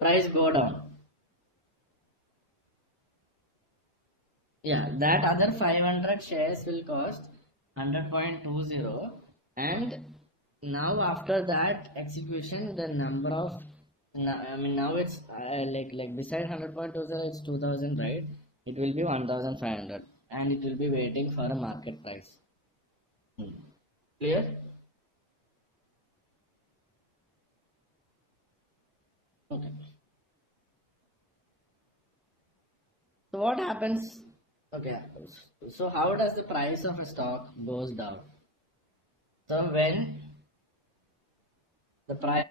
price go down. Yeah, that other 500 shares will cost 100.20, and now after that execution, the number of I mean now it's like beside 100.20 it's 2000, right? It will be 1500 and it will be waiting for a market price. Clear? Okay. So what happens? Okay. So how does the price of a stock goes down? So when the price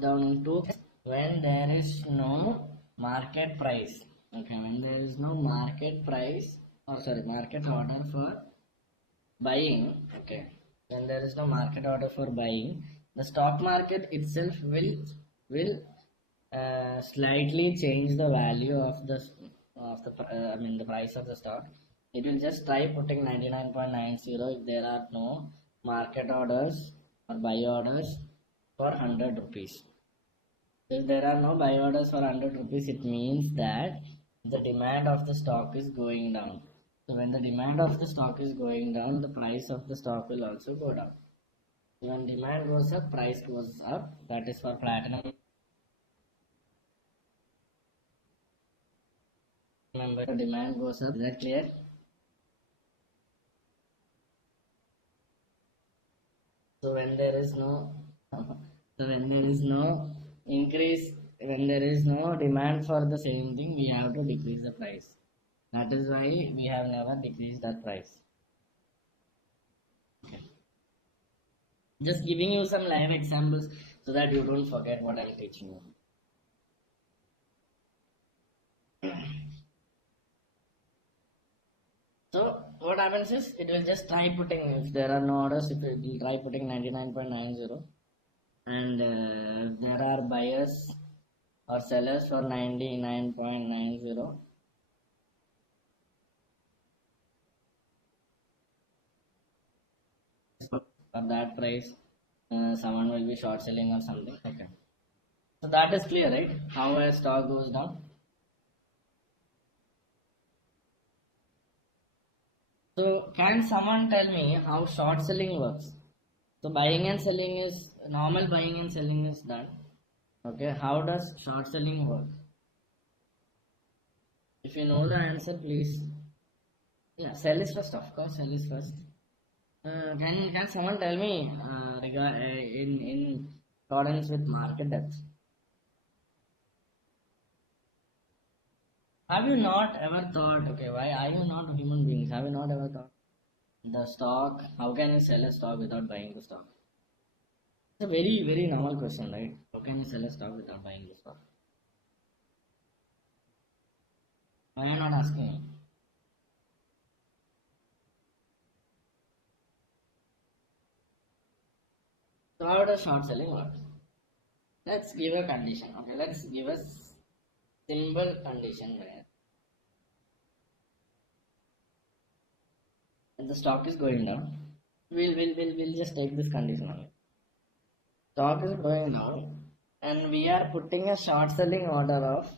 down into when there is no market price. Okay, when there is no market price, or sorry, market order for buying. Okay, when there is no market order for buying, the stock market itself will slightly change the value of I mean the price of the stock. It will just try putting 99.90 if there are no market orders or buy orders for 100 rupees. If there are no buy orders for 100 rupees, it means that the demand of the stock is going down. So when the demand of the stock is going down, the price of the stock will also go down. So when demand goes up, price goes up. That is for platinum. Remember, the demand goes up. Is that clear? So when there is no so when there is no increase, when there is no demand for the same thing, we have to decrease the price. That is why we have never decreased that price. Okay. Just giving you some live examples so that you don't forget what I'm teaching you. So what happens is it will just try putting, if there are no orders, it will try putting 99.90, and if there are buyers or sellers for 99.90, for that price someone will be short selling or something. Okay, so that is clear, right? How a stock goes down. So can someone tell me how short selling works? So buying and selling is normal, buying and selling is done. Okay, how does short selling work? If you know the answer, please. Yeah, sell is first, of course. Sell is first. Can someone tell me in accordance with market depth? Have you not ever thought? Okay, why are you not human beings? Have you not ever thought the stock? How can you sell a stock without buying the stock? It's a very normal question, right? How can you sell a stock without buying the stock? Why are you not asking me? So how does short selling work? Let's give a condition. Okay, let's give a simple condition where the stock is going down. We'll just take this condition only. Stock is going down, and we are putting a short selling order of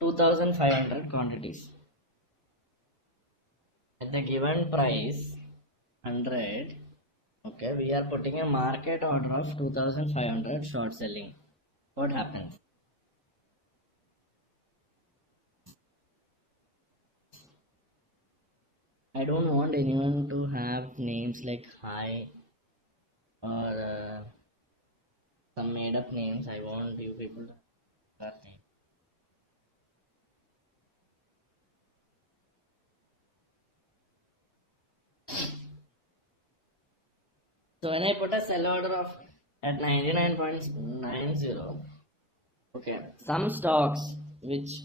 2500 quantities at the given price 100. Okay, we are putting a market order of 2500 short selling. What happens? I don't want anyone to have names like Hi or some made up names. I want you people to have that name. So when I put a sell order of at 99.90, okay, some stocks which,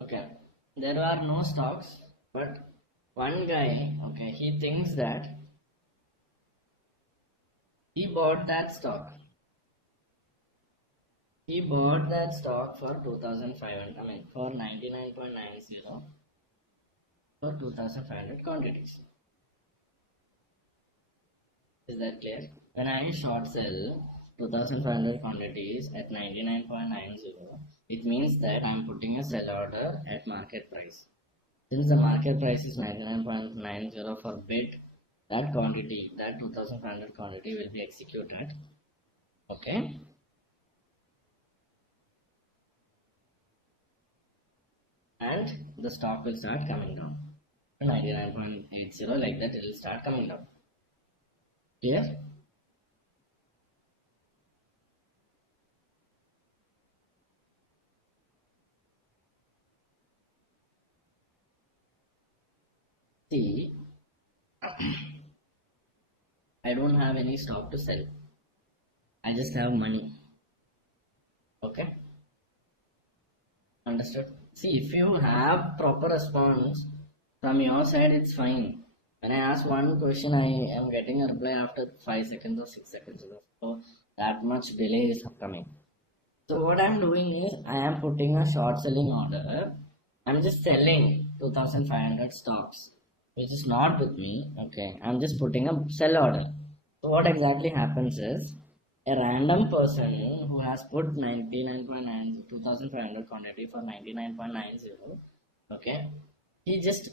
okay, there are no stocks, but one guy, okay, he thinks that he bought that stock. He bought that stock for 2500, I mean for 99.90 for 2500 quantities. Is that clear? when I short sell 2500 quantities at 99.90, it means that I'm putting a sell order at market price. Since the market price is 99.90 for bid, that quantity, that 2500 quantity will be executed. Okay. And the stock will start coming down. 99.80, like that, it will start coming down. Clear? See, I don't have any stock to sell. I just have money. Okay? Understood? See, if you have proper response from your side, it's fine. When I ask one question, I am getting a reply after 5 seconds or 6 seconds. So that much delay is coming. So what I'm doing is I am putting a short selling order. I'm just selling 2500 stocks, which is not with me. Okay, I'm just putting a sell order. So what exactly happens is a random person who has put 99.9 2500 quantity for 99.90, okay, he just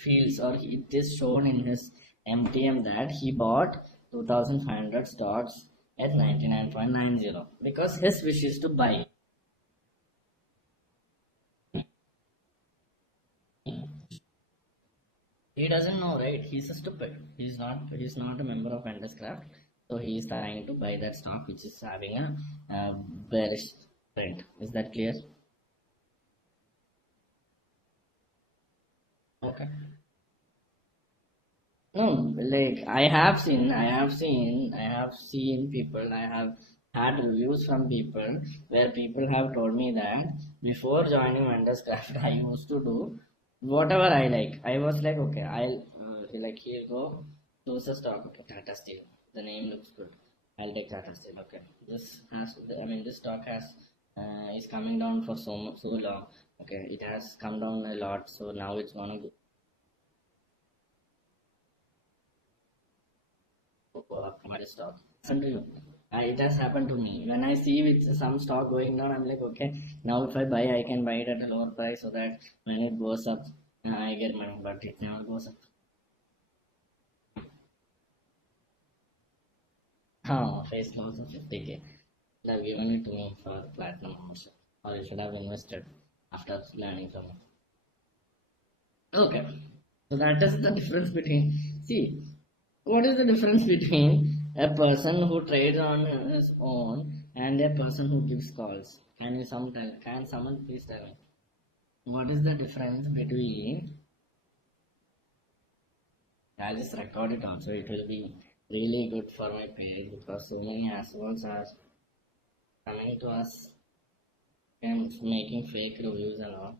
feels, or it is shown in his MTM that he bought 2500 stocks at 99.90 because his wish is to buy. He doesn't know, right? He's a stupid. He's not a member of Craft, so he is trying to buy that stock which is having a bearish trend. Is that clear? Okay. No, like I have seen people. I have had reviews from people where people have told me that before joining Craft, I used to do whatever I like. I was like, okay, I'll like here go choose a stock. Okay, Tata Steel. The name looks good. I'll take Tata Steel. Okay, this stock has is coming down for so long. Okay, it has come down a lot, so now it's gonna go commodity stock. Listen to you. It has happened to me. When I see with some stock going down, I'm like, okay, now if I buy, I can buy it at a lower price so that when it goes up, I get money. But it never goes up. Face loss of 50K. They have given it to me for platinum membership, or you should have invested after learning from it. Okay, so that is the difference between. See, what is the difference between a person who trades on his own and a person who gives calls? Can someone please tell me? What is the difference between? I'll just record it also. It will be really good for my page because so many assholes are coming to us and making fake reviews and all.